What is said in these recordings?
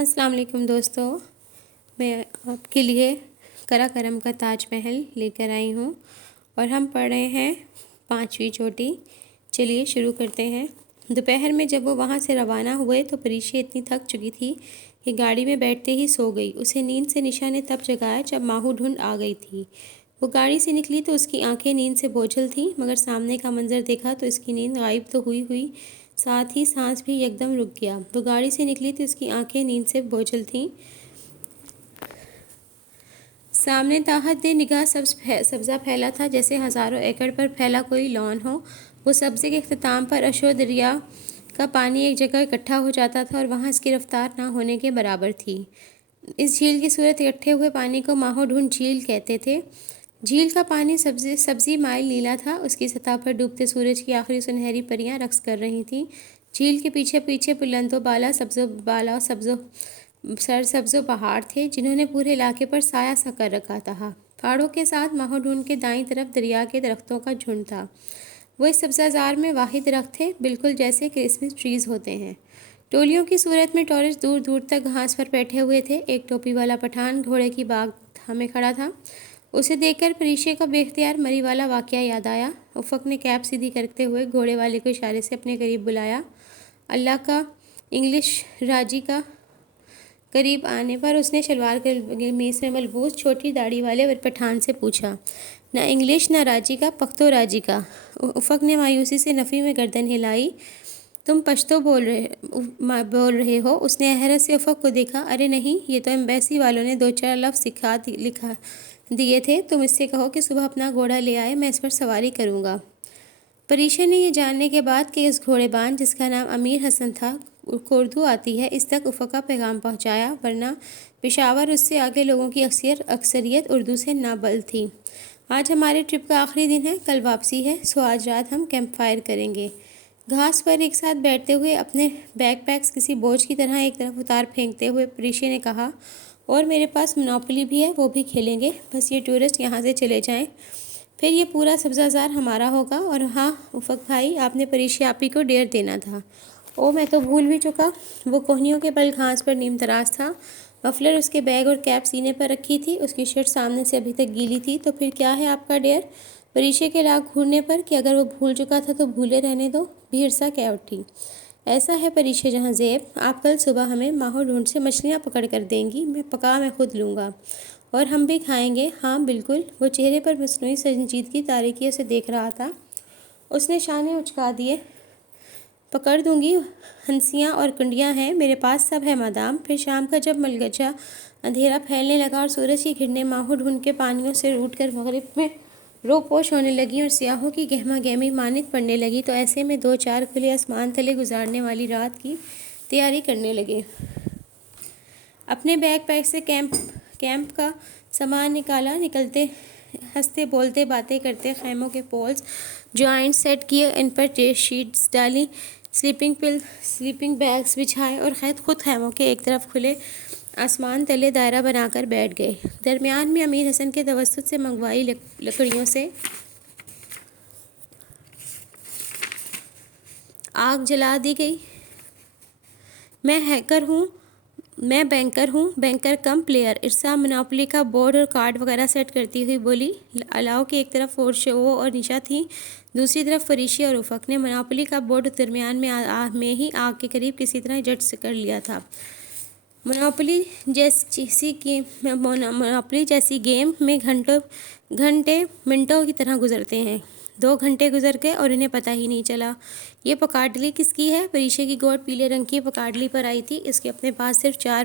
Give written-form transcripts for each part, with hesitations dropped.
السلام علیکم دوستو، میں آپ کے لیے کرا کرم کا تاج محل لے کر آئی ہوں اور ہم پڑھ رہے ہیں 5ویں چوٹی۔ چلیے شروع کرتے ہیں۔ دوپہر میں جب وہ وہاں سے روانہ ہوئے تو پریشی اتنی تھک چکی تھی کہ گاڑی میں بیٹھتے ہی سو گئی۔ اسے نیند سے نشا نے تب جگایا جب ماہو ڈھونڈ آ گئی تھی۔ وہ گاڑی سے نکلی تو اس کی آنکھیں نیند سے بوجھل تھیں، مگر سامنے کا منظر دیکھا تو اس کی نیند غائب تو ہوئی ساتھ ہی سانس بھی یکدم رک گیا۔ وہ گاڑی سے نکلی تو اس کی آنکھیں نیند سے بوجھل تھیں۔ سامنے تاحد نگاہ سبزہ پھیلا تھا، جیسے ہزاروں ایکڑ پر پھیلا کوئی لان ہو۔ وہ سبزے کے اختتام پر اشو دریا کا پانی ایک جگہ اکٹھا ہو جاتا تھا اور وہاں اس کی رفتار نہ ہونے کے برابر تھی۔ اس جھیل کی صورت اکٹھے ہوئے پانی کو ماہو ڈھونڈ جھیل کہتے تھے۔ جھیل کا پانی سبزی مائل نیلا تھا۔ اس کی سطح پر ڈوبتے سورج کی آخری سنہری پریاں رقص کر رہی تھیں۔ جھیل کے پیچھے بلند و بالا سبز و پہاڑ تھے، جنہوں نے پورے علاقے پر سایہ سا کر رکھا تھا۔ پہاڑوں کے ساتھ ماہو ڈھونڈ کے دائیں طرف دریا کے درختوں کا جھنڈ تھا۔ وہ اس سبزہ زار میں واحد درخت تھے، بالکل جیسے کرسمس ٹریز ہوتے ہیں۔ ٹولیوں کی صورت میں ٹورسٹ دور دور تک گھاس پر بیٹھے ہوئے تھے۔ ایک ٹوپی والا پٹھان گھوڑے کی باگ تھامے کھڑا تھا۔ اسے دیکھ کر پریشے کا بے اختیار مری والا واقعہ یاد آیا۔ افق نے کیپ سیدھی کرتے ہوئے گھوڑے والے کو اشارے سے اپنے قریب بلایا۔ اللہ کا انگلش راجی کا قریب آنے پر اس نے شلوار قمیص میں ملبوس چھوٹی داڑھی والے پٹھان سے پوچھا، نہ انگلش نہ راجی کا، پختو راجی کا۔ افق نے مایوسی سے نفی میں گردن ہلائی۔ تم پشتو بول رہے ہو؟ اس نے حیرت سے افق کو دیکھا۔ ارے نہیں، یہ تو ایمبیسی والوں نے 2-4 لفظ لکھا دیے تھے۔ تم اس سے کہو کہ صبح اپنا گھوڑا لے آئے، میں اس پر سواری کروں گا۔ پریشا نے یہ جاننے کے بعد کہ اس گھوڑے بان، جس کا نام امیر حسن تھا، کو اردو آتی ہے، اس تک افق کا پیغام پہنچایا، ورنہ پشاور اس سے آگے لوگوں کی اکثریت اردو سے نابلد تھی۔ آج ہمارے ٹرپ کا آخری دن ہے، کل واپسی ہے، سو آج رات ہم کیمپ فائر کریں گے۔ گھاس پر ایک ساتھ بیٹھتے ہوئے اپنے بیک پیکس کسی بوجھ کی طرح ایک طرف اتار پھینکتے ہوئے پریشے نے کہا، اور میرے پاس مونوپولی بھی ہے، وہ بھی کھیلیں گے، بس یہ ٹورسٹ یہاں سے چلے جائیں، پھر یہ پورا سبزہ زار ہمارا ہوگا۔ اور ہاں افق بھائی، آپ نے پریشی آپی کو ڈیر دینا تھا۔ او میں تو بھول بھی چکا۔ وہ کوہنیوں کے بل گھاس پر نیم تراش تھا۔ مفلر اس کے بیگ اور کیپ سینے پر رکھی تھی۔ اس کی شرٹ سامنے سے ابھی تک گیلی تھی۔ تو پھر کیا ہے آپ کا ڈیر؟ پریشے کے لاکھ گھورنے پر کہ اگر وہ بھول چکا تھا تو بھولے رہنے دو، بھی عرصہ کہہ اٹھی۔ ایسا ہے پریشے جہاں زیب، آپ کل صبح ہمیں ماہو ڈھونڈ سے مچھلیاں پکڑ کر دیں گی، میں خود لوں گا، اور ہم بھی کھائیں گے۔ ہاں بالکل۔ وہ چہرے پر مصنوعی سنجیدگی تاریکی سے دیکھ رہا تھا۔ اس نے شانے اچکا دیے۔ پکڑ دوں گی، ہنسیاں اور کنڈیاں ہیں، میرے پاس سب ہے مادام۔ پھر شام کا جب ملگجا اندھیرا پھیلنے لگا اور سورج کی کرنیں ماہو ڈھونڈ کے پانیوں سے روٹ کر مغرب میں روپوش ہونے لگیں اور سیاہوں کی گہما گہمی مانند پڑنے لگی، تو ایسے میں 2-4 کھلے آسمان تلے گزارنے والی رات کی تیاری کرنے لگے۔ اپنے بیک پیک سے کیمپ کا سامان نکالا، نکلتے ہنستے بولتے باتیں کرتے خیموں کے پولز جوائنٹ سیٹ کیے، ان پر شیٹس ڈالی، سلیپنگ بیگز بچھائے اور خود خیموں کے ایک طرف کھلے آسمان تلے دائرہ بنا کر بیٹھ گئے۔ درمیان میں امیر حسن کے توسط سے منگوائی لکڑیوں سے آگ جلا دی گئی۔ میں بینکر ہوں، بینکر کم پلیئر۔ ارسا مونوپولی کا بورڈ اور کارڈ وغیرہ سیٹ کرتی ہوئی بولی۔ الاؤ کی ایک طرف وہ اور نشا تھی، دوسری طرف پریشی اور افق نے مونوپولی کا بورڈ درمیان میں ہی آگ کے قریب کسی طرح جٹ کر لیا تھا۔ مونوپولی جیسی گیم میں گھنٹے منٹوں کی طرح گزرتے ہیں۔ 2 گھنٹے گزر گئے اور انہیں پتہ ہی نہیں چلا۔ یہ پکاڈلی کس کی ہے؟ پریشے کی گوٹ پیلے رنگ کی پکاڈلی پر آئی تھی۔ اس کے اپنے پاس صرف 4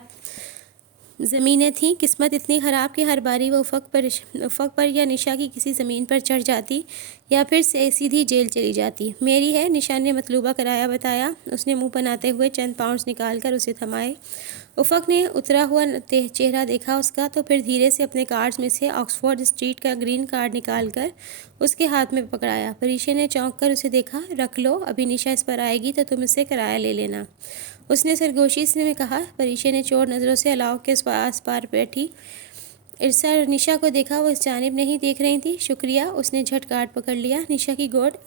زمینیں تھیں۔ قسمت اتنی خراب کہ ہر باری وہ افق پر یا نشا کی کسی زمین پر چڑھ جاتی یا پھر سیدھی جیل چلی جاتی۔ میری ہے، نشا نے مطلوبہ کرایہ بتایا۔ اس نے منہ بناتے ہوئے چند پاؤنڈز نکال کر اسے تھمائے۔ افق نے اترا ہوا چہرہ دیکھا اس کا، تو پھر دھیرے سے اپنے کارڈز میں سے آکسفورڈ اسٹریٹ کا گرین کارڈ نکال کر اس کے ہاتھ میں پکڑایا۔ پریشے نے چونک کر اسے دیکھا۔ رکھ لو، ابھی نشا اس پر آئے گی تو تم اس سے کرایہ لے لینا، اس نے سرگوشی سے کہا۔ پریشے نے چور نظروں سے الاؤ کے آس پار بیٹھی ارسا اور نشا کو دیکھا۔ وہ اس جانب نہیں دیکھ رہی تھی۔ شکریہ، اس نے جھٹ کارڈ پکڑ لیا۔ نشا کی گوٹ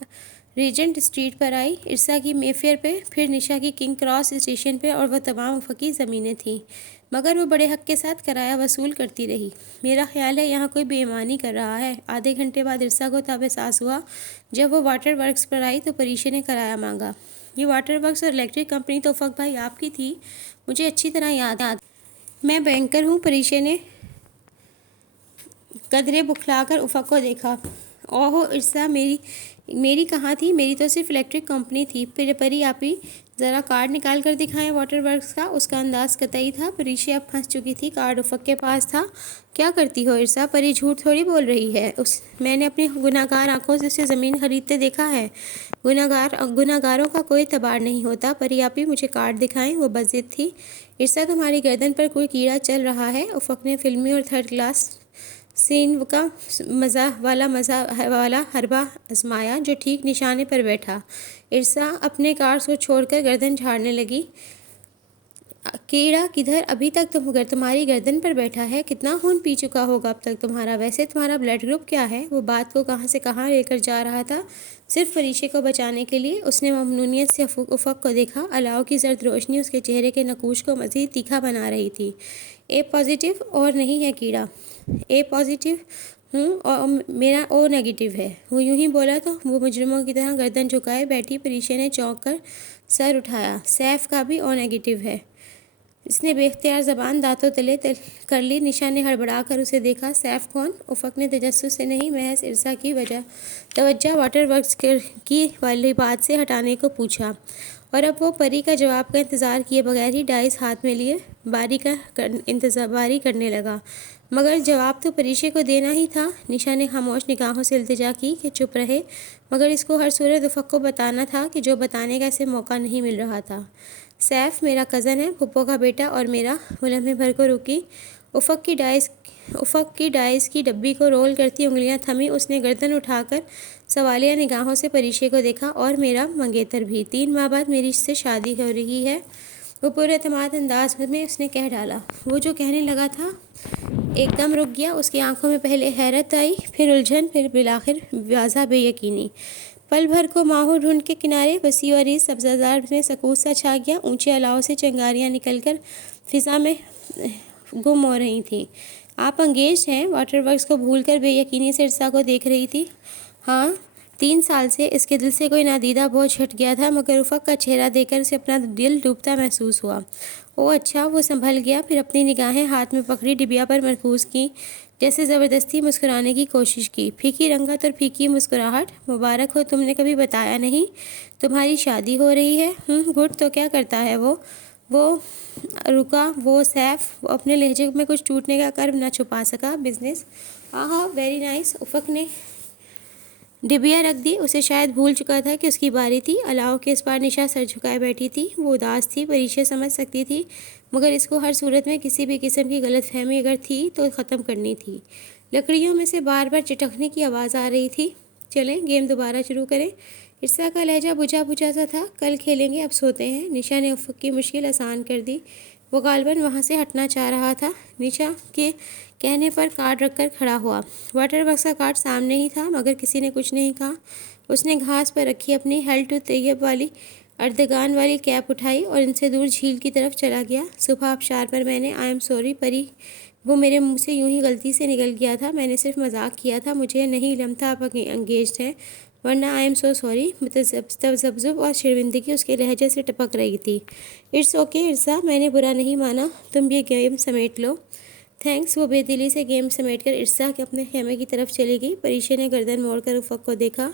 ریجنٹ اسٹریٹ پر آئی، ارسا کی مے فیئر پہ، پھر نشا کی کنگ کراس اسٹیشن پہ، اور وہ تمام افقی زمینیں تھیں، مگر وہ بڑے حق کے ساتھ کرایہ وصول کرتی رہی۔ میرا خیال ہے یہاں کوئی بے ایمانی کر رہا ہے۔ آدھے گھنٹے بعد ارسا کو تب احساس ہوا جب وہ واٹر ورکس پر آئی تو پریشے نے کرایہ مانگا۔ یہ واٹر ورکس اور الیکٹرک کمپنی تو افق بھائی آپ کی تھی، مجھے اچھی طرح یاد ہے۔ میں بینکر ہوں۔ پریشے نے قدرے بکھلا کر افق کو دیکھا۔ اوہو ارسا، میری کہاں تھی؟ میری تو صرف الیکٹرک کمپنی تھی۔ پھر پری آپی ذرا کارڈ نکال کر دکھائیں واٹر ورکس کا۔ اس کا انداز قطعی تھا۔ پریشے اب پھنس چکی تھی۔ کارڈ افق کے پاس تھا۔ کیا کرتی ہو ارسا؟ پری جھوٹ تھوڑی بول رہی ہے، میں نے اپنی گناہگار آنکھوں سے اسے زمین خریدتے دیکھا ہے۔ گناہگاروں کا کوئی اعتبار نہیں ہوتا۔ پری آپی مجھے کارڈ دکھائیں۔ وہ بضد تھی۔ ارسا تمہاری گردن پر کوئی کیڑا چل رہا ہے۔ افق نے فلمی اور تھرڈ کلاس سین کا والا حربہ آزمایا جو ٹھیک نشانے پر بیٹھا۔ ارسا اپنے کارڈز کو چھوڑ کر گردن جھاڑنے لگی۔ کیڑا کدھر؟ ابھی تک تمہاری گردن پر بیٹھا ہے۔ کتنا خون پی چکا ہوگا اب تک تمہارا؟ ویسے تمہارا بلڈ گروپ کیا ہے؟ وہ بات کو کہاں سے کہاں لے کر جا رہا تھا، صرف پریشے کو بچانے کے لیے۔ اس نے ممنونیت سے افق کو دیکھا۔ الاؤ کی زرد روشنی اس کے چہرے کے نقوش کو مزید تیکھا بنا رہی تھی۔ اے پازیٹیو اور نہیں ہے کیڑا؟ اے پازیٹیو ہوں اور میرا او نیگیٹو ہے۔ وہ یوں ہی بولا تو وہ مجرموں کی طرح گردن جھکائے بیٹھی۔ پریشے نے چونک کر سر اٹھایا۔ سیف کا بھی او نیگیٹو ہے۔ اس نے بے اختیار زبان دانتوں تلے کر لی۔ نشا نے ہڑبڑا کر اسے دیکھا۔ سیف کون؟ افق نے تجسس سے نہیں، محض ارسا کی توجہ واٹر ورکس کی والی بات سے ہٹانے کو پوچھا، اور اب وہ پری کا جواب کا انتظار کیے بغیر ہی ڈائس ہاتھ میں لیے باری کرنے لگا۔ مگر جواب تو پریشے کو دینا ہی تھا۔ نشا نے خاموش نگاہوں سے التجا کی کہ چپ رہے، مگر اس کو ہر صورت افق کو بتانا تھا کہ جو بتانے کا اسے موقع نہیں مل رہا تھا۔ سیف میرا کزن ہے، پھپھو کا بیٹا اور میرا۔ وہ لمحے بھر کو رکی۔ افق کی ڈائس کی ڈبی کو رول کرتی انگلیاں تھمی۔ اس نے گردن اٹھا کر سوالیہ نگاہوں سے پریشے کو دیکھا۔ اور میرا منگیتر بھی 3 ماہ بعد میری اس سے شادی ہو رہی ہے، وہ پورے اعتماد انداز میں اس نے کہہ ڈالا۔ وہ جو کہنے لگا تھا ایک دم رک گیا۔ اس کی آنکھوں میں پہلے حیرت آئی، پھر الجھن، پھر بالآخر واضح بے یقینی۔ پل بھر کو ماہو ڈھونڈ کے کنارے وسیع و عریض سبزہ میں سکوت سا چھا گیا۔ اونچے الاؤ سے چنگاریاں نکل کر فضا میں گم ہو رہی تھیں۔ آپ انگیجڈ ہیں؟ واٹر ورکس کو بھول کر بے یقینی سے ارسا کو دیکھ رہی تھی۔ ہاں 3 سال سے۔ اس کے دل سے کوئی نادیدہ بوجھ ہٹ گیا تھا، مگر افق کا چہرہ دیکھ کر اسے اپنا دل ڈوبتا محسوس ہوا۔ او اچھا۔ وہ سنبھل گیا، پھر اپنی نگاہیں ہاتھ میں پکڑی ڈبیا پر مرکوز کیں، جیسے زبردستی مسکرانے کی کوشش کی۔ پھیکی رنگت اور پھیکی مسکراہٹ۔ مبارک ہو، تم نے کبھی بتایا نہیں تمہاری شادی ہو رہی ہے؟ گڈ، تو کیا کرتا ہے وہ رکا۔ وہ سیف، وہ اپنے لہجے میں کچھ ٹوٹنے کا کرب نہ چھپا سکا۔ بزنس؟ آہا ویری نائس۔ افق نے ڈبیا رکھ دی۔ اسے شاید بھول چکا تھا کہ اس کی باری تھی۔ الاؤ کے اس پار نشا سر جھکائے بیٹھی تھی۔ وہ اداس تھی، پریشے سمجھ سکتی تھی، مگر اس کو ہر صورت میں کسی بھی قسم کی غلط فہمی اگر تھی تو ختم کرنی تھی۔ لکڑیوں میں سے بار بار چٹکنے کی آواز آ رہی تھی۔ چلیں گیم دوبارہ شروع کریں۔ ارسا کا لہجہ بجھا بجھا سا تھا۔ کل کھیلیں گے، اب سوتے ہیں۔ نشا نے افق کی مشکل آسان کر دی۔ وہ غالباً وہاں سے ہٹنا چاہ رہا تھا۔ نشا کے کہنے پر کارڈ رکھ کر کھڑا ہوا۔ واٹر ورکس کا کارڈ سامنے ہی تھا، مگر کسی نے کچھ نہیں کہا۔ اس نے گھاس پر رکھی اپنی ہیل ٹو طیب والی اردگان والی کیپ اٹھائی اور ان سے دور جھیل کی طرف چلا گیا۔ صبح آبشار پر میں نے آئی ایم سوری پری، وہ میرے منہ سے یوں ہی غلطی سے نکل گیا تھا۔ میں نے صرف مذاق کیا تھا، مجھے نہیں علم تھا آپ انگیجڈ ہیں، ورنہ آئی ایم سو سوری۔ تذبذب اور شرمندگی اس کے لہجے سے ٹپک رہی تھی۔ اٹس اوکے ارسا، میں نے برا نہیں مانا، تم یہ گیم سمیٹ لو۔ تھینکس۔ وہ بے دلی سے گیم سمیٹ کر ارسا کے اپنے خیمے کی طرف چلی گئی۔ پریشے نے گردن موڑ کر افق کو دیکھا۔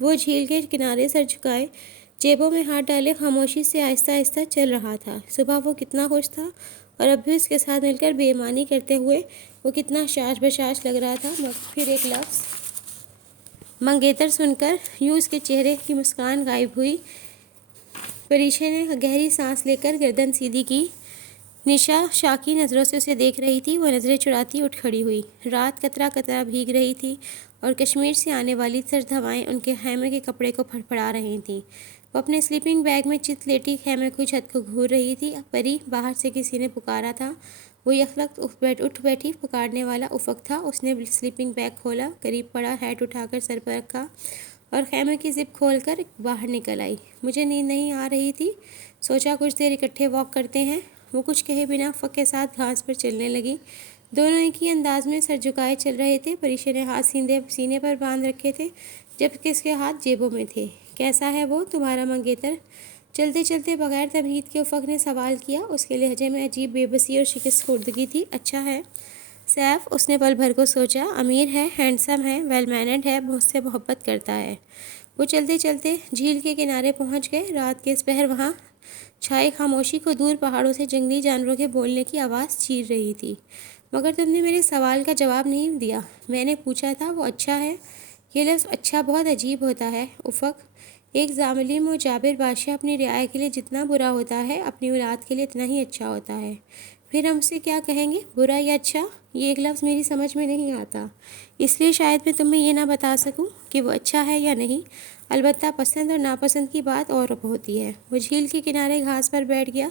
وہ جھیل کے کنارے سر جھکائے، جیبوں میں ہاتھ ڈالے خاموشی سے آہستہ آہستہ چل رہا تھا۔ صبح وہ کتنا خوش تھا، اور اب بھی اس کے ساتھ مل کر بے ایمانی کرتے ہوئے وہ کتنا شاش بشاش لگ رہا تھا۔ پھر ایک لفظ منگیتر سن کر یوں اس کے چہرے کی مسکان غائب ہوئی۔ پریشے نے گہری سانس لے کر گردن سیدھی کی۔ نشا شاکی نظروں سے اسے دیکھ رہی تھی۔ وہ نظریں چراتی اٹھ کھڑی ہوئی۔ رات قطرہ قطرہ بھیگ رہی تھی، اور کشمیر سے آنے والی سرد ہوائیں ان کے خیمے کے کپڑے کو پھڑپڑا رہی تھیں۔ وہ اپنے سلیپنگ بیگ میں چت لیٹی خیمے کی چھت کو گھور رہی تھی۔ پری، باہر سے کسی نے پکارا تھا۔ وہ یکلخت اٹھ بیٹھی۔ پکارنے والا افق تھا۔ اس نے سلیپنگ بیگ کھولا، قریب پڑا، ہیٹ اٹھا کر سر پر رکھا، اور خیمے کی زپ کھول کر باہر نکل آئی۔ مجھے نیند نہیں آ رہی تھی، سوچا کچھ دیر اکٹھے واک کرتے ہیں۔ وہ کچھ کہے بنا افق کے ساتھ گھاس پر چلنے لگی۔ دونوں ایک ہی انداز میں سر جھکائے چل رہے تھے۔ پریشا نے ہاتھ سینے پر باندھ رکھے تھے جبکہ اس کے ہاتھ جیبوں میں تھے۔ کیسا ہے وہ تمہارا منگیتر؟ چلتے چلتے بغیر تمہید کے افق نے سوال کیا۔ اس کے لہجے میں عجیب بے بسی اور شکست خوردگی تھی۔ اچھا ہے سیف، اس نے پل بھر کو سوچا، امیر ہے، ہینڈسم ہے، ویل مینرڈ ہے، مجھ سے محبت کرتا ہے۔ وہ چلتے چلتے جھیل کے کنارے پہنچ گئے۔ رات کے اس پہر وہاں چھائے خاموشی کو دور پہاڑوں سے جنگلی جانوروں کے بولنے کی آواز چیر رہی تھی۔ مگر تم نے میرے سوال کا جواب نہیں دیا۔ میں نے پوچھا تھا وہ اچھا ہے؟ یہ لفظ اچھا بہت عجیب ہوتا ہے افق۔ ایک ظالم و جابر بادشاہ اپنی رعایا کے لیے جتنا برا ہوتا ہے اپنی اولاد کے لیے اتنا ہی اچھا ہوتا ہے۔ پھر ہم اسے کیا کہیں گے، برا یا اچھا؟ یہ ایک لفظ میری سمجھ میں نہیں آتا، اس لیے شاید میں تمہیں یہ نہ بتا سکوں کہ وہ اچھا ہے یا نہیں۔ البتہ پسند اور ناپسند کی بات اور ہوتی ہے۔ وہ جھیل کے کنارے گھاس پر بیٹھ گیا۔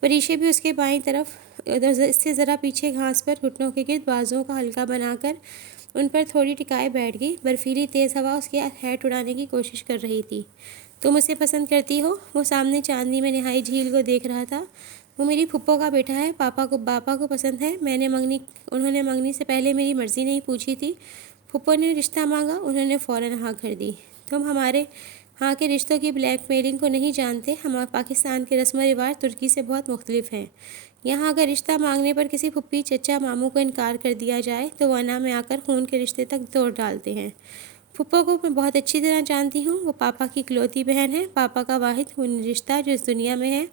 پریشا بھی اس کے بائیں طرف اس سے ذرا پیچھے گھاس پر گھٹنوں کے گرد بازوؤں کا حلقہ بنا کر ان پر تھوڑی ٹکائے بیٹھ گئی۔ برفیلی تیز ہوا اس کے ہیٹ اڑانے کی کوشش کر رہی تھی۔ تم اسے پسند کرتی ہو؟ وہ سامنے چاندنی میں نہائی جھیل کو دیکھ رہا تھا۔ وہ میری پھپھو کا بیٹا ہے، باپا کو پسند ہے۔ انہوں نے منگنی سے پہلے میری مرضی نہیں پوچھی تھی۔ پھپھو نے رشتہ مانگا، انہوں نے فوراً ہاں کر دی۔ تم ہمارے ہاں کے رشتوں کی بلیک میلنگ کو نہیں جانتے۔ ہمارے پاکستان کے رسم و رواج ترکی سے بہت مختلف ہیں۔ یہاں اگر رشتہ مانگنے پر کسی پھپھی، چچا، ماموں کو انکار کر دیا جائے تو وہ انا میں آ کر خون کے رشتے تک توڑ ڈالتے ہیں۔ پھپھو کو میں بہت اچھی طرح جانتی ہوں۔ وہ پاپا کی اکلوتی بہن ہے، پاپا کا واحد رشتہ جو اس دنیا میں ہے۔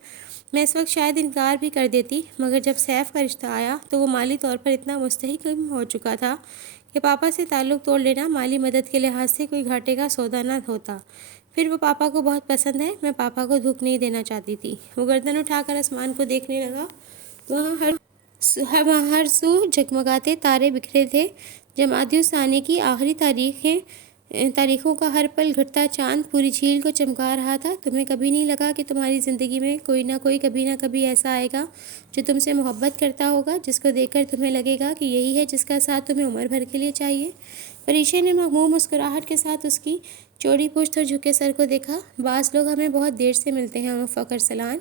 میں اس وقت شاید انکار بھی کر دیتی، مگر جب سیف کا رشتہ آیا تو وہ مالی طور پر اتنا مستحکم ہو چکا تھا کہ پاپا سے تعلق توڑ لینا مالی مدد کے لحاظ سے کوئی گھاٹے کا سودا نہ ہوتا۔ پھر وہ پاپا کو بہت پسند ہے، میں پاپا کو دھوکہ نہیں دینا چاہتی تھی۔ وہ گردن اٹھا کر آسمان کو دیکھنے لگا۔ وہاں ہر سو جگمگاتے تارے بکھرے تھے۔ جمادی الثانی کی آخری تاریخوں کا ہر پل گھٹتا چاند پوری جھیل کو چمکا رہا تھا۔ تمہیں کبھی نہیں لگا کہ تمہاری زندگی میں کوئی نہ کوئی کبھی نہ کبھی ایسا آئے گا جو تم سے محبت کرتا ہوگا، جس کو دیکھ کر تمہیں لگے گا کہ یہی ہے جس کا ساتھ تمہیں عمر بھر کے لیے چاہیے؟ پریشا نے مغموم مسکراہٹ کے ساتھ اس کی چوڑی پشت اور جھکے سر کو دیکھا۔ بعض لوگ ہمیں بہت دیر سے ملتے ہیں افق ارسلان،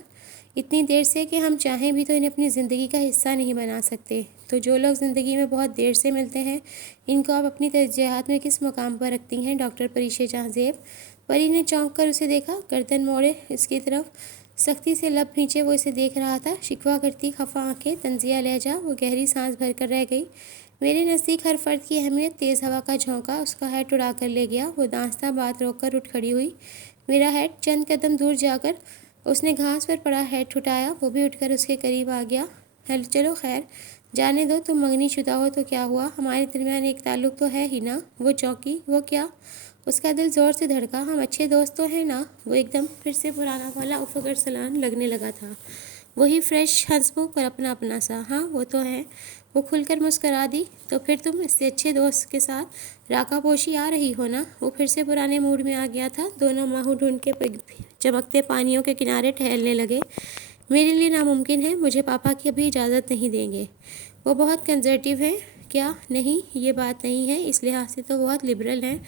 اتنی دیر سے کہ ہم چاہیں بھی تو انہیں اپنی زندگی کا حصہ نہیں بنا سکتے۔ تو جو لوگ زندگی میں بہت دیر سے ملتے ہیں، ان کو آپ اپنی ترجیحات میں کس مقام پر رکھتی ہیں ڈاکٹر پریشا جہاں زیب؟ پری نے چونک کر اسے دیکھا، گردن موڑے اس کی طرف، سختی سے لب کھینچے وہ اسے دیکھ رہا تھا۔ شکوہ کرتی خفا آنکھیں، طنزیہ لہجہ، وہ گہری سانس بھر کر رہ گئی۔ میرے نزدیک ہر فرد کی اہمیت تیز ہوا کا جھونکا اس کا ہیٹ اڑا کر لے گیا۔ وہ داستہ بات روک کر اٹھ کھڑی ہوئی۔ میرا ہیٹ؟ چند قدم دور جا کر اس نے گھاس پر پڑا ہیٹ اٹھایا۔ وہ بھی اٹھ کر اس کے قریب آ گیا۔ چلو خیر، جانے دو، تم منگنی شدہ ہو تو کیا ہوا، ہمارے درمیان ایک تعلق تو ہے ہی نا۔ وہ چونکی۔ وہ کیا؟ اس کا دل زور سے دھڑکا۔ ہم اچھے دوست تو ہیں نا؟ وہ ایک دم پھر سے پرانا والا افق ارسلان لگنے لگا تھا، وہی فریش، ہنسمکھ اور اپنا اپنا سا۔ ہاں وہ تو ہے۔ وہ کھل کر مسکرا دی۔ تو پھر تم اس سے اچھے دوست کے ساتھ راکا پوشی آ رہی ہو نا؟ وہ پھر سے پرانے موڈ میں آ گیا تھا۔ دونوں ماہو ڈھونڈ کے چمکتے پانیوں کے کنارے ٹہلنے لگے۔ میرے لیے ناممکن ہے، مجھے پاپا کی ابھی اجازت نہیں دیں گے۔ وہ بہت کنزرویٹو ہیں کیا؟ نہیں، یہ بات نہیں ہے، اس لحاظ سے تو بہت لبرل ہیں۔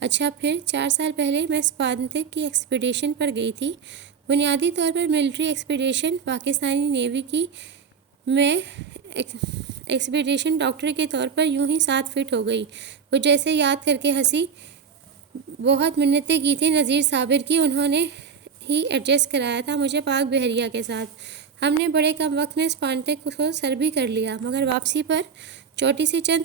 اچھا پھر؟ 4 سال پہلے میں اسپانتک کی ایکسپیڈیشن پر گئی تھی، بنیادی طور پر ملٹری ایکسپیڈیشن، پاکستانی نیوی کی۔ میں ایکسپیڈیشن ڈاکٹر کے طور پر یوں ہی 7 فٹ ہو گئی۔ وہ جیسے یاد کر کے ہنسی۔ بہت منتیں کی تھیں نذیر صابر کی، انہوں نے ہی ایڈجسٹ کرایا تھا مجھے پاک بحریہ کے ساتھ۔ ہم نے بڑے کم وقت میں اسپانتک کو سر بھی کر لیا، مگر واپسی پر چوٹی سے چند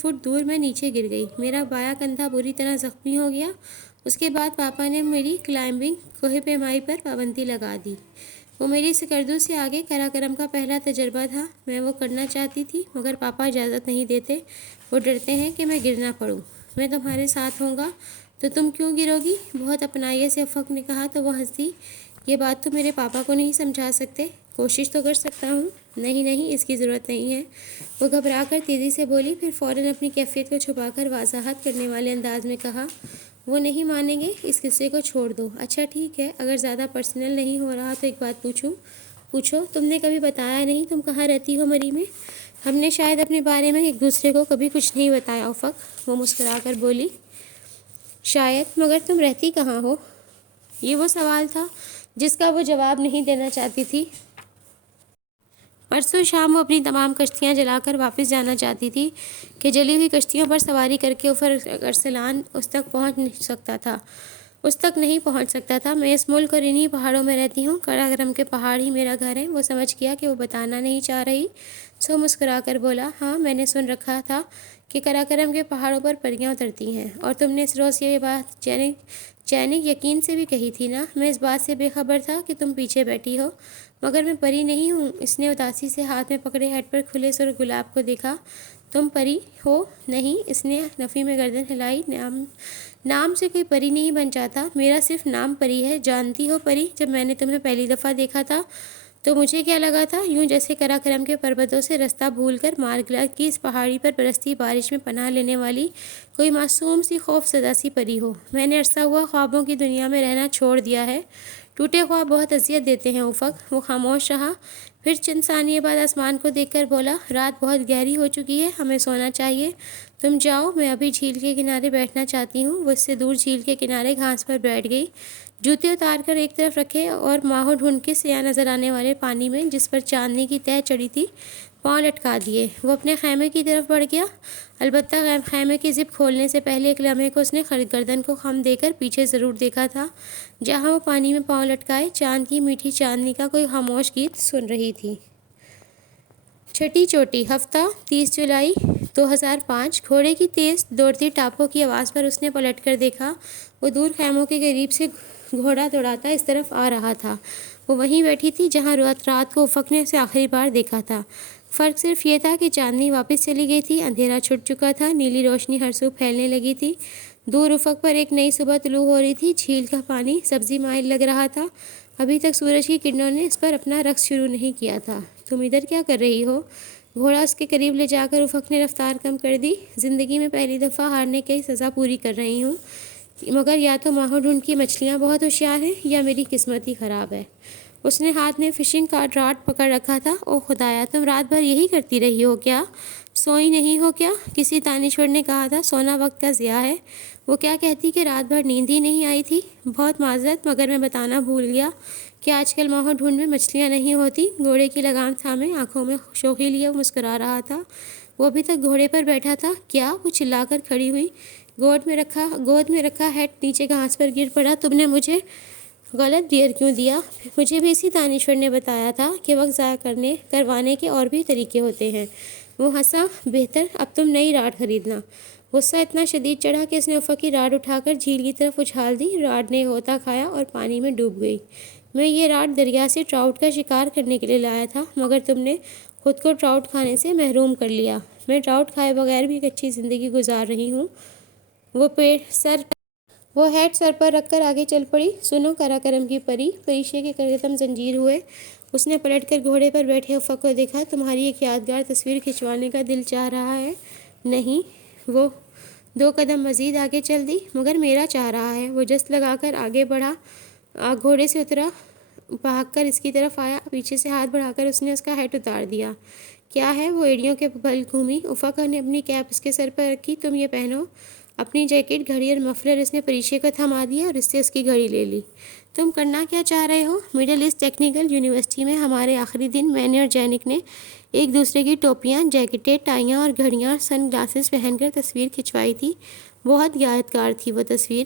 فٹ دور میں نیچے گر گئی۔ میرا بایاں کندھا بری طرح زخمی ہو گیا۔ اس کے بعد پاپا نے میری کلائمبنگ، کوہ پیمائی پر پابندی لگا دی۔ وہ میری سکردو سے آگے قراقرم کا پہلا تجربہ تھا۔ میں وہ کرنا چاہتی تھی مگر پاپا اجازت نہیں دیتے، وہ ڈرتے ہیں کہ میں گر نہ پڑوں۔ میں تمہارے ساتھ ہوں گا۔ تو تم کیوں گرو گی؟ بہت اپنائیت سے افق نے کہا تو وہ ہنس دی۔ یہ بات تو میرے پاپا کو نہیں سمجھا سکتے؟ کوشش تو کر سکتا ہوں۔ نہیں، اس کی ضرورت نہیں ہے، وہ گھبرا کر تیزی سے بولی، پھر فوراً اپنی کیفیت کو چھپا کر وضاحت کرنے والے انداز میں کہا، وہ نہیں مانیں گے، اس قصے کو چھوڑ دو۔ اچھا ٹھیک ہے، اگر زیادہ پرسنل نہیں ہو رہا تو ایک بات پوچھو۔ تم نے کبھی بتایا نہیں تم کہاں رہتی ہو مری میں؟ ہم نے شاید اپنے بارے میں ایک دوسرے کو کبھی کچھ نہیں بتایا افق، وہ مسکرا کر بولی۔ شاید، مگر تم رہتی کہاں ہو؟ یہ وہ سوال تھا جس کا وہ جواب نہیں دینا چاہتی تھی۔ پرسوں شام وہ اپنی تمام کشتیاں جلا کر واپس جانا چاہتی تھی کہ جلی ہوئی کشتیوں پر سواری کر کے ارسلان اس تک نہیں پہنچ سکتا تھا۔ میں اس ملک اور انہی پہاڑوں میں رہتی ہوں، قراقرم کے پہاڑ ہی میرا گھر ہے۔ وہ سمجھ گیا کہ وہ بتانا نہیں چاہ رہی، سو مسکرا کر بولا، ہاں میں نے سن رکھا تھا کہ قراقرم کے پہاڑوں پر پریاں اترتی ہیں، اور تم نے اس روز یہ بات چینک یقین سے بھی کہی تھی نا۔ میں اس بات سے بے خبر تھا کہ تم پیچھے بیٹھی ہو، مگر میں پری نہیں ہوں۔ اس نے اداسی سے ہاتھ میں پکڑے ہیڈ پر کھلے سر گلاب کو دیکھا۔ تم پری ہو نہیں؟ اس نے نفی میں گردن ہلائی۔ نام سے کوئی پری نہیں بن جاتا، میرا صرف نام پری ہے۔ جانتی ہو پری، جب میں نے تمہیں پہلی دفعہ دیکھا تھا تو مجھے کیا لگا تھا؟ یوں جیسے قراقرم کے پربتوں سے رستہ بھول کر مارگلا کی اس پہاڑی پر برستی بارش میں پناہ لینے والی کوئی معصوم سی خوف زدہ سی پری ہو۔ میں نے عرصہ ہوا خوابوں کی دنیا میں رہنا چھوڑ دیا ہے۔ ٹوٹے خواب بہت اذیت دیتے ہیں افق۔ وہ خاموش رہا، پھر چند ثانیے بعد آسمان کو دیکھ کر بولا، رات بہت گہری ہو چکی ہے، ہمیں سونا چاہیے۔ تم جاؤ، میں ابھی جھیل کے کنارے بیٹھنا چاہتی ہوں۔ وہ اس سے دور جھیل کے کنارے گھاس پر بیٹھ گئی، جوتے اتار کر ایک طرف رکھے اور ماہو ڈھونڈ کے سیاہ نظر آنے والے پانی میں جس پر چاندنی کی تہ چڑھی تھی پاؤں لٹکا دیے۔ وہ اپنے خیمے کی طرف بڑھ گیا، البتہ خیمے کی زپ کھولنے سے پہلے ایک لمحے کو اس نے گردن کو خم دے کر پیچھے ضرور دیکھا تھا، جہاں وہ پانی میں پاؤں لٹکائے چاند کی میٹھی چاندنی کا کوئی خاموش گیت سن رہی تھی۔ چھٹی چوٹی، ہفتہ 30 جولائی 2005۔ گھوڑے کی تیز دوڑتی ٹاپوں کی آواز پر اس نے پلٹ کر دیکھا۔ وہ دور خیموں کے قریب سے گھوڑا دوڑاتا اس طرف آ رہا تھا۔ وہ وہیں بیٹھی تھی جہاں رات کو افق نے اسے آخری بار دیکھا تھا۔ فرق صرف یہ تھا کہ چاندنی واپس چلی گئی تھی، اندھیرا چھٹ چکا تھا، نیلی روشنی ہر سو پھیلنے لگی تھی۔ دور افق پر ایک نئی صبح طلوع ہو رہی تھی، جھیل کا پانی سبزی مائل لگ رہا تھا، ابھی تک سورج کی کرنوں نے اس پر اپنا رقص شروع نہیں کیا تھا۔ تم ادھر کیا کر رہی ہو؟ گھوڑا اس کے قریب لے جا کر افق نے رفتار کم کر دی۔ زندگی میں پہلی دفعہ ہارنے کی سزا پوری کر رہی ہوں، مگر یا تو ماہو ڈھونڈ کی مچھلیاں بہت ہوشیار ہیں یا میری قسمت ہی خراب ہے۔ اس نے ہاتھ میں فشنگ کا راڈ پکڑ رکھا تھا۔ او خدایا، تم رات بھر یہی کرتی رہی ہو کیا؟ سوئی نہیں ہو کیا؟ کسی دانشور نے کہا تھا سونا وقت کا ضیاع ہے۔ وہ کیا کہتی کہ رات بھر نیند ہی نہیں آئی تھی؟ بہت معذرت، مگر میں بتانا بھول گیا کہ آج کل ماہو ڈھونڈ میں مچھلیاں نہیں ہوتی۔ گھوڑے کی لگام تھامے آنکھوں میں شوخی لیے وہ مسکرا رہا تھا۔ وہ ابھی تک گھوڑے پر بیٹھا تھا۔ کیا؟ وہ چلا کر کھڑی ہوئی، گود میں رکھا ہیڈ نیچے گھاس پر گر پڑا۔ تم نے مجھے غلط بیئر کیوں دیا؟ مجھے بھی اسی دانشور نے بتایا تھا کہ وقت ضائع کروانے کے اور بھی طریقے ہوتے ہیں۔ وہ ہنسا۔ بہتر، اب تم نئی راڈ خریدنا۔ غصہ اتنا شدید چڑھا کہ اس نے افق کی راڈ اٹھا کر جھیل کی طرف اچھال دی۔ راڈ نے ہوتا کھایا اور پانی میں ڈوب گئی۔ میں یہ راڈ دریا سے ٹراؤٹ کا شکار کرنے کے لیے لایا تھا، مگر تم نے خود کو ٹراؤٹ کھانے سے محروم کر لیا۔ میں ٹراؤٹ کھائے بغیر بھی ایک اچھی زندگی گزار رہی ہوں۔ وہ ہیڈ سر پر رکھ کر آگے چل پڑی۔ سنو قراقرم کی پری، فریشے کے قدم زنجیر ہوئے۔ اس نے پلٹ کر گھوڑے پر بیٹھے افق کو دیکھا۔ تمہاری ایک یادگار تصویر کھنچوانے کا دل چاہ رہا ہے؟ نہیں۔ وہ 2 قدم مزید آگے چل دی۔ مگر میرا چاہ رہا ہے۔ وہ جست لگا کر آگے بڑھا، گھوڑے سے اترا، بھاگ کر اس کی طرف آیا۔ پیچھے سے ہاتھ بڑھا کر اس نے اس کا ہیڈ اتار دیا۔ کیا ہے؟ وہ ایڑیوں کے بل گھومی۔ افق نے اپنی کیپ اس کے سر پر رکھی۔ تم یہ پہنو، اپنی جیکٹ، گھڑی اور مفلر۔ اس نے فریشے کو تھما دیا اور اس سے اس کی گھڑی لے لی۔ تم کرنا کیا چاہ رہے ہو؟ مڈل ایسٹ ٹیکنیکل یونیورسٹی میں ہمارے آخری دن میں نے اور جینک نے ایک دوسرے کی ٹوپیاں، جیکٹیں، ٹائیاں اور گھڑیاں، سن گلاسز پہن کر تصویر کھنچوائی تھی۔ بہت یادگار تھی وہ تصویر۔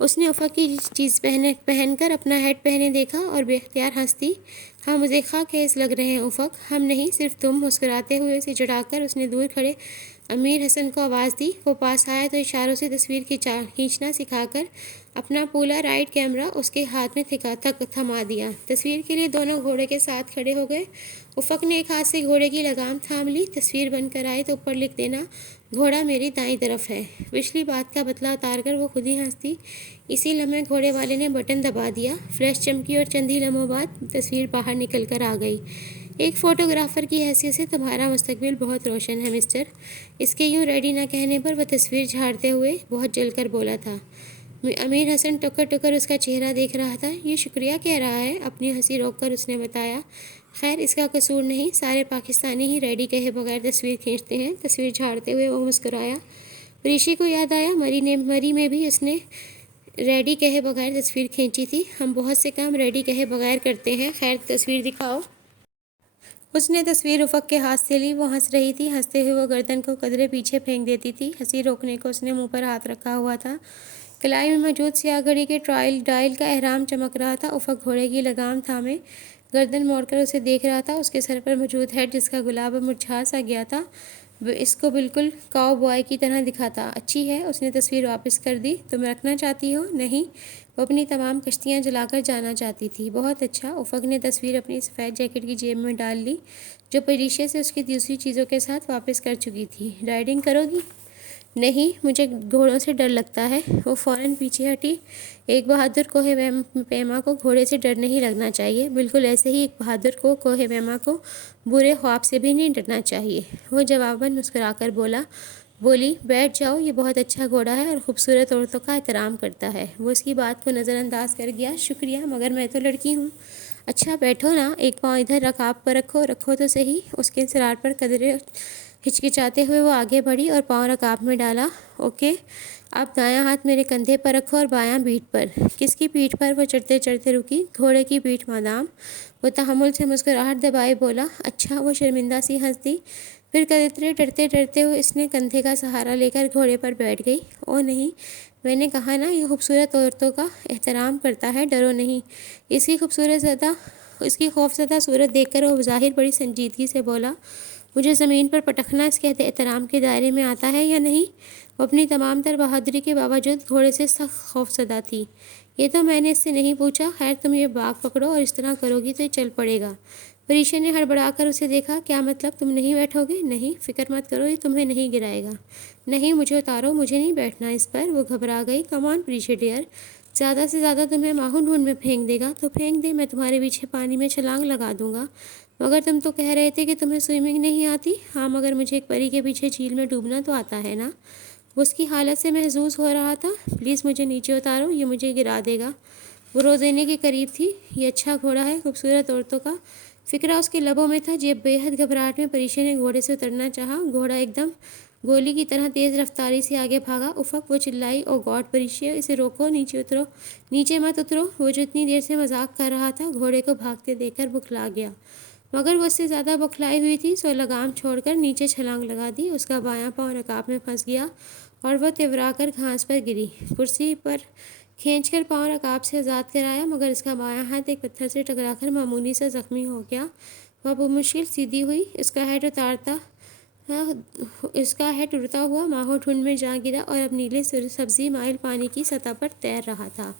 اس نے افق کی چیز پہن کر اپنا ہیڈ پہنے دیکھا اور بے اختیار ہنس دی۔ ہم مضحکہ خیز لگ رہے ہیں افق۔ ہم نہیں، صرف تم۔ مسکراتے ہوئے اسے جھٹا کر اس نے دور کھڑے امیر حسن کو آواز دی۔ وہ پاس آیا تو اشاروں سے تصویر کھینچنا سکھا کر اپنا پولا رائڈ کیمرہ اس کے ہاتھ میں تھما دیا۔ تصویر کے لیے دونوں گھوڑے کے ساتھ کھڑے ہو گئے۔ افق نے ایک ہاتھ سے گھوڑے کی لگام تھام لی۔ تصویر بن کر آئے تو اوپر لکھ دینا، گھوڑا میری دائیں طرف ہے۔ پچھلی بات کا بدلہ اتار کر وہ خود ہی ہنس دی۔ اسی لمحے گھوڑے والے نے بٹن دبا دیا، فلیش چمکی اور چند ہی لمحوں بعد تصویر باہر نکل کر آ گئی۔ ایک فوٹوگرافر کی حیثیت سے تمہارا مستقبل بہت روشن ہے مسٹر۔ اس کے یوں ریڈی نہ کہنے پر وہ تصویر جھاڑتے ہوئے بہت جل کر بولا تھا۔ امیر حسن ٹکر ٹکر اس کا چہرہ دیکھ رہا تھا۔ یہ شکریہ کہہ رہا ہے، اپنی ہنسی روک کر اس نے بتایا۔ خیر اس کا قصور نہیں، سارے پاکستانی ہی ریڈی کہے بغیر تصویر کھینچتے ہیں۔ تصویر جھاڑتے ہوئے وہ مسکرایا۔ پریشی کو یاد آیا، مری میں بھی اس نے ریڈی کہے بغیر تصویر کھینچی تھی۔ ہم بہت سے کام ریڈی کہے بغیر کرتے ہیں، خیر تصویر دکھاؤ۔ اس نے تصویر افق کے ہاتھ سے لی۔ وہ ہنس رہی تھی، ہنستے ہوئے وہ گردن کو قدرے پیچھے پھینک دیتی تھی۔ ہنسی روکنے کو اس نے منہ پر ہاتھ رکھا ہوا تھا۔ کلائی میں موجود سیاہ گھڑی کے ڈائل کا اہرام چمک رہا تھا۔ افق گھوڑے کی لگام تھامے گردن موڑ کر اسے دیکھ رہا تھا۔ اس کے سر پر موجود ہیڈ جس کا گلاب اب مرجھا سا گیا تھا اس کو بالکل کاؤ بوائے کی طرح دکھا تھا۔ اچھی ہے، اس نے تصویر واپس کر دی۔ تم رکھنا چاہتی ہو؟ نہیں، وہ اپنی تمام کشتیاں جلا کر جانا چاہتی تھی۔ بہت اچھا۔ افق نے تصویر اپنی سفید جیکٹ کی جیب میں ڈال لی جو پریشے سے اس کی دوسری چیزوں کے ساتھ واپس کر چکی تھی۔ رائڈنگ کرو گی؟ نہیں، مجھے گھوڑوں سے ڈر لگتا ہے۔ وہ فوراً پیچھے ہٹی۔ ایک بہادر کوہ پیما کو گھوڑے سے ڈر نہیں لگنا چاہیے، بالکل ایسے ہی ایک بہادر کو کوہ پیما کو برے خواب سے بھی نہیں ڈرنا چاہیے۔ وہ جواباً مسکرا کر بولی بیٹھ جاؤ، یہ بہت اچھا گھوڑا ہے اور خوبصورت عورتوں کا احترام کرتا ہے۔ وہ اس کی بات کو نظر انداز کر گیا۔ شکریہ، مگر میں تو لڑکی ہوں۔ اچھا بیٹھو نا، ایک پاؤں ادھر رکاب پر رکھو تو صحیح۔ اس کے انصراف پر قدرے ہچکچاتے ہوئے وہ آگے بڑھی اور پاؤں رکاب میں ڈالا۔ اوکے، اب دایاں ہاتھ میرے کندھے پر رکھو اور بایاں پیٹھ پر۔ کس کی پیٹھ پر؟ وہ چڑھتے چڑھتے رکی۔ گھوڑے کی پیٹھ مادام۔ وہ تحمل سے مسکراہٹ دبائے بولا۔ اچھا۔ وہ شرمندہ سی ہنس دی۔ پھر قدرے ڈرتے ڈرتے ہوئے اس نے کندھے کا سہارا لے کر گھوڑے پر بیٹھ گئی۔ او نہیں، میں نے کہا نا یہ خوبصورت عورتوں کا احترام کرتا ہے، ڈرو نہیں۔ اس کی خوفزدہ صورت دیکھ کر وہ بظاہر بڑی سنجیدگی سے بولا، مجھے زمین پر پٹکنا اس کے احترام کے دائرے میں آتا ہے یا نہیں؟ وہ اپنی تمام تر بہادری کے باوجود گھوڑے سے سخت خوفزدہ تھی۔ یہ تو میں نے اس سے نہیں پوچھا، خیر تم یہ باغ پکڑو اور اس طرح کرو گی تو یہ چل پڑے گا۔ پریشا نے ہڑبڑا کر اسے دیکھا۔ کیا مطلب؟ تم نہیں بیٹھو گے؟ نہیں، فکر مت کرو، یہ تمہیں نہیں گرائے گا۔ نہیں، مجھے اتارو، مجھے نہیں بیٹھنا اس پر۔ وہ گھبرا گئی۔ کم آن پریشا ڈیئر، زیادہ سے زیادہ تمہیں ماہو ڈھونڈ میں پھینک دے گا تو پھینک دے، میں تمہارے پیچھے پانی میں چھلانگ لگا دوں گا۔ مگر تم تو کہہ رہے تھے کہ تمہیں سوئمنگ نہیں آتی۔ ہاں، مگر مجھے ایک پری کے پیچھے جھیل میں ڈوبنا تو آتا ہے نا۔ وہ اس کی حالت سے محظوظ ہو رہا تھا۔ پلیز مجھے نیچے اتارو، یہ مجھے گرا دے گا۔ وہ رو دینے کے قریب تھی۔ یہ اچھا گھوڑا ہے، خوبصورت عورتوں کا فکرہ اس کے لبوں میں تھا۔ بے حد گھبراہٹ میں پریشا نے گھوڑے سے اترنا چاہا۔ گھوڑا ایک دم گولی کی طرح تیز رفتاری سے آگے بھاگا۔ افق، وہ چلائی، او گاڈ پریشا، اسے روکو، نیچے اترو، نیچے مت اترو۔ وہ جو اتنی دیر سے مذاق کر رہا تھا گھوڑے کو بھاگتے دیکھ کر بکھلا گیا، مگر وہ اس سے زیادہ بکھلائی ہوئی تھی، سو لگام چھوڑ کر نیچے چھلانگ لگا دی۔ اس کا بایاں پاؤں رکاب میں پھنس گیا اور وہ تورا کر گھاس پر گری۔ کرسی پر کھینچ کر پاؤں رکاب سے آزاد کرایا، مگر اس کا بایاں ہاتھ ایک پتھر سے ٹکرا کر معمولی سا زخمی ہو گیا۔ وہ بمشکل سیدھی ہوئی۔ اس کا ہیڈ اڑتا ہوا ماہو ڈھونڈ میں جا گرا اور اب نیلے سبزی مائل پانی کی سطح پر تیر رہا تھا۔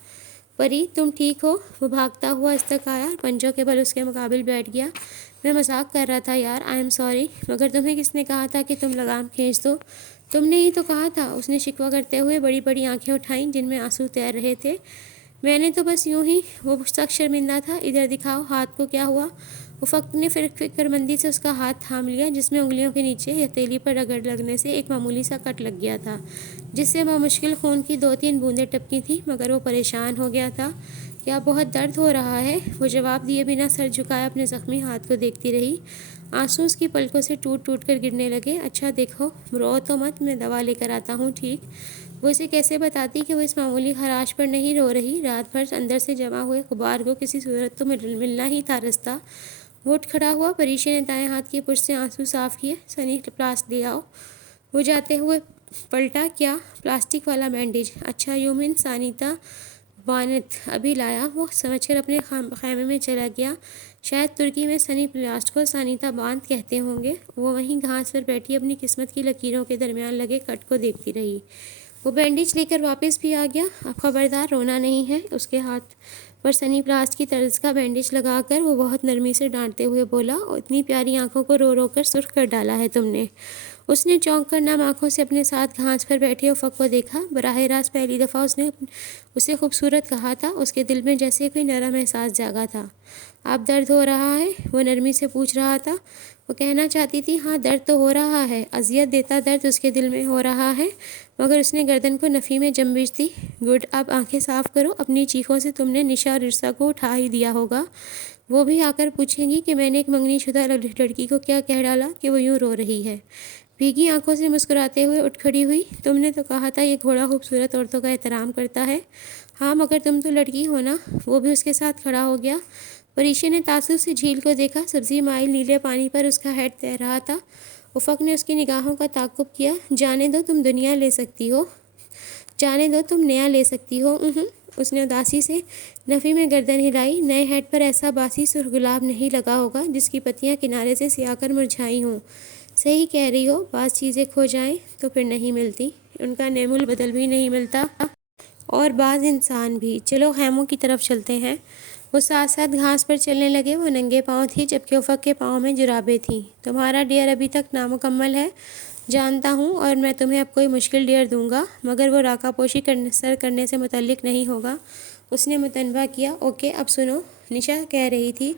پری، تم ٹھیک ہو؟ وہ بھاگتا ہوا اس تک آیا اور پنجوں کے بل اس کے مقابل بیٹھ گیا۔ میں مذاق کر رہا تھا یار، آئی ایم سوری۔ مگر تمہیں کس نے کہا تھا کہ تم لگام کھینچ دو؟ تم نے ہی تو کہا تھا۔ اس نے شکوہ کرتے ہوئے بڑی بڑی آنکھیں اٹھائیں جن میں آنسو تیر رہے تھے۔ میں نے تو بس یوں ہی۔ وہ سخت شرمندہ تھا۔ ادھر دکھاؤ، ہاتھ کو کیا ہوا؟ افق نے فکرمندی سے اس کا ہاتھ تھام لیا جس میں انگلیوں کے نیچے ہتھیلی پر رگڑ لگنے سے ایک معمولی سا کٹ لگ گیا تھا جس سے بمشکل خون کی 2-3 بوندیں ٹپکی تھیں، مگر وہ پریشان ہو گیا تھا۔ کیا بہت درد ہو رہا ہے؟ وہ جواب دیے بنا سر جھکائے اپنے زخمی ہاتھ کو دیکھتی رہی۔ آنسو اس کی پلکوں سے ٹوٹ ٹوٹ کر گرنے لگے۔ اچھا دیکھو، رو تو مت، میں دوا لے کر آتا ہوں، ٹھیک؟ وہ اسے کیسے بتاتی کہ وہ اس معمولی خراش پر نہیں رو رہی؟ رات بھر اندر سے جمع ہوئے غبار کو کسی صورت تو ملنا ہی تھا رستہ۔ وہ اٹھ کھڑا ہوا۔ پریشا نے دائیں ہاتھ کی پشت سے آنسو صاف کیے۔ سنی پلاسٹ لے آؤ۔ وہ جاتے ہوئے پلٹا۔ کیا؟ پلاسٹک والا بینڈیج؟ اچھا، یو مین سانیتا بانت، ابھی لایا۔ وہ سمجھ کر اپنے خیمے میں چلا گیا۔ شاید ترکی میں سنی پلاسٹ کو سانیتا بانت کہتے ہوں گے۔ وہ وہیں گھاس پر بیٹھی اپنی قسمت کی لکیروں کے درمیان لگے کٹ کو دیکھتی رہی۔ وہ بینڈیج لے کر واپس بھی آ گیا۔ اب خبردار رونا نہیں ہے۔ اس کے ہاتھ پر سنی پلاسٹ کی طرز کا بینڈیج لگا کر وہ بہت نرمی سے ڈانٹتے ہوئے بولا، اتنی پیاری آنکھوں کو رو رو کر سرخ کر ڈالا ہے تم نے۔ اس نے چونک کر نم آنکھوں سے اپنے ساتھ گھاس پر بیٹھے افق کو دیکھا۔ براہ راست پہلی دفعہ اس نے اسے خوبصورت کہا تھا۔ اس کے دل میں جیسے کوئی نرم احساس جاگا تھا۔ اب درد ہو رہا ہے؟ وہ نرمی سے پوچھ رہا تھا۔ وہ کہنا چاہتی تھی ہاں درد تو ہو رہا ہے، اذیت دیتا درد اس کے دل میں ہو رہا ہے، مگر اس نے گردن کو نفی میں جنبش دی۔ گڈ، اب آنکھیں صاف کرو، اپنی چیخوں سے تم نے نشا اور عرصہ کو اٹھا ہی دیا ہوگا۔ وہ بھی آ کر پوچھیں گی کہ میں نے ایک منگنی شدہ لڑکی کو کیا کہہ ڈالا کہ وہ یوں رو رہی ہے۔ بھیگی آنکھوں سے مسکراتے ہوئے اٹھ کھڑی ہوئی۔ تم نے تو کہا تھا یہ گھوڑا خوبصورت عورتوں کا احترام کرتا ہے۔ ہاں مگر تم تو لڑکی ہو نا۔ وہ بھی اس کے ساتھ کھڑا ہو گیا۔ پریشی نے تعصب سے جھیل کو دیکھا۔ سبزی مائل نیلے پانی پر اس کا ہیڈ تیر رہا تھا۔ افق نے اس کی نگاہوں کا تعقب کیا۔ جانے دو، تم دنیا لے سکتی ہو، جانے دو تم نیا لے سکتی ہو۔ اس نے اداسی سے نفی میں گردن ہلائی۔ نئے ہیڈ پر ایسا باسی سرخ گلاب نہیں لگا ہوگا جس کی پتیاں کنارے سے سیا کر مرجھائی ہوں۔ صحیح کہہ رہی ہو، بعض چیزیں کھو جائیں تو پھر نہیں ملتی، ان کا نعم البدل بھی نہیں ملتا، اور بعض انسان بھی۔ چلو خیموں کی طرف چلتے ہیں۔ وہ ساتھ ساتھ گھاس پر چلنے لگے۔ وہ ننگے پاؤں تھی جبکہ افق کے پاؤں میں جرابیں تھیں۔ تمہارا ڈیئر ابھی تک نامکمل ہے جانتا ہوں، اور میں تمہیں اب کوئی مشکل ڈیئر دوں گا، مگر وہ راکا پوشی سر کرنے سے متعلق نہیں ہوگا۔ اس نے متنبہ کیا۔ اوکے، اب سنو، نشا کہہ رہی تھی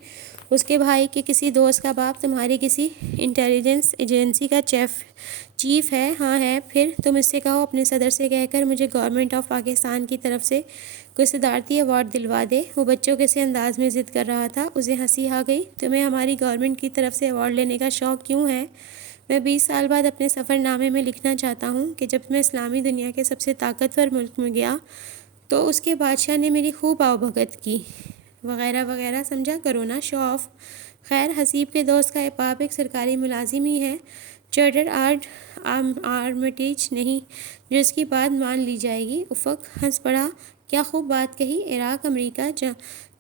اس کے بھائی کے کسی دوست کا باپ تمہاری کسی انٹیلیجنس ایجنسی کا چیف ہے۔ ہاں ہے۔ پھر تم اس سے کہو اپنے صدر سے کہہ کر مجھے گورنمنٹ آف پاکستان کی طرف سے کوئی صدارتی ایوارڈ دلوا دے۔ وہ بچوں کے سے انداز میں ضد کر رہا تھا۔ اسے ہنسی آ گئی۔ تمہیں ہماری گورنمنٹ کی طرف سے ایوارڈ لینے کا شوق کیوں ہے؟ میں 20 سال بعد اپنے سفر نامے میں لکھنا چاہتا ہوں کہ جب میں اسلامی دنیا کے سب سے طاقتور ملک میں گیا تو اس کے بادشاہ نے میری خوب آؤ بھگت کی، وغیرہ وغیرہ۔ سمجھا کرو نا، شو آف۔ خیر، حسیب کے دوست کا باپ ایک سرکاری ملازم ہی ہے، چارٹرڈ آرمیٹیج نہیں، جو اس کی بات مان لی جائے گی۔ افق ہنس پڑا۔ کیا خوب بات کہی۔ عراق امریکہ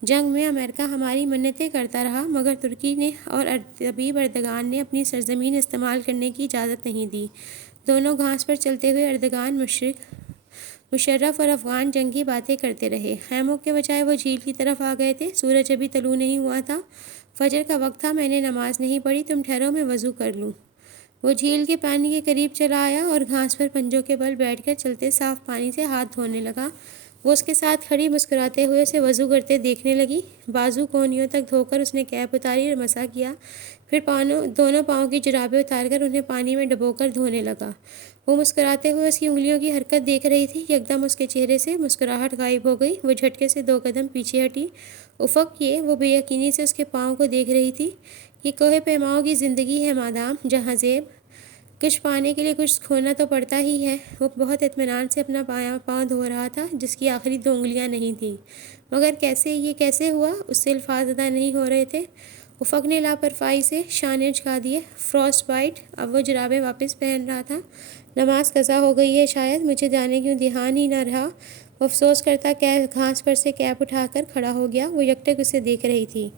جنگ میں امریکہ ہماری منتیں کرتا رہا، مگر ترکی نے اور طبیب اردگان نے اپنی سرزمین استعمال کرنے کی اجازت نہیں دی۔ دونوں گھاس پر چلتے ہوئے اردگان، مشرف اور افغان جنگی باتیں کرتے رہے۔ خیموں کے بجائے وہ جھیل کی طرف آ گئے تھے۔ سورج ابھی طلوع نہیں ہوا تھا۔ فجر کا وقت تھا۔ میں نے نماز نہیں پڑھی، تم ٹھہرو میں وضو کر لوں۔ وہ جھیل کے پانی کے قریب چلا آیا اور گھاس پر پنجوں کے بل بیٹھ کر چلتے صاف پانی سے ہاتھ دھونے لگا۔ وہ اس کے ساتھ کھڑی مسکراتے ہوئے اسے وضو کرتے دیکھنے لگی۔ بازو کونیوں تک دھو کر اس نے کیپ اتاری اور مسح کیا، پھر دونوں پاؤں کی جرابیں اتار کر انہیں پانی میں ڈبو کر دھونے لگا۔ وہ مسکراتے ہوئے اس کی انگلیوں کی حرکت دیکھ رہی تھی۔ یکدم اس کے چہرے سے مسکراہٹ غائب ہو گئی۔ وہ جھٹکے سے 2 قدم پیچھے ہٹی۔ افق، یہ؟ وہ بے یقینی سے اس کے پاؤں کو دیکھ رہی تھی۔ یہ کوہ پیماؤں کی زندگی ہے مادام، جہاں زیب کچھ پانے کے لیے کچھ کھونا تو پڑتا ہی ہے۔ وہ بہت اطمینان سے اپنا پاؤں دھو رہا تھا جس کی آخری 2 انگلیاں نہیں تھیں۔ مگر کیسے، یہ کیسے ہوا؟ اس سے الفاظ ادا نہیں ہو رہے تھے۔ افق نے لاپرواہی سے شانے اچکا دیے۔ Frost byte. اب وہ جرابیں واپس پہن رہا تھا۔ نماز قضا ہو گئی ہے شاید، مجھے جانے کیوں دھیان ہی نہ رہا۔ وہ افسوس کرتا گھاس پر سے کیپ اٹھا کر کھڑا ہو گیا۔ وہ یکٹک اسے دیکھ رہی تھی۔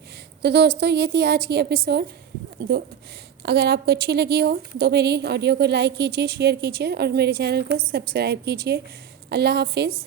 تو دوستو، یہ تھی آج کی ایپیسوڈ۔ اگر آپ کو اچھی لگی ہو تو میری آڈیو کو لائک کیجیے، شیئر کیجیے اور میرے چینل کو سبسکرائب کیجیے۔ اللہ حافظ۔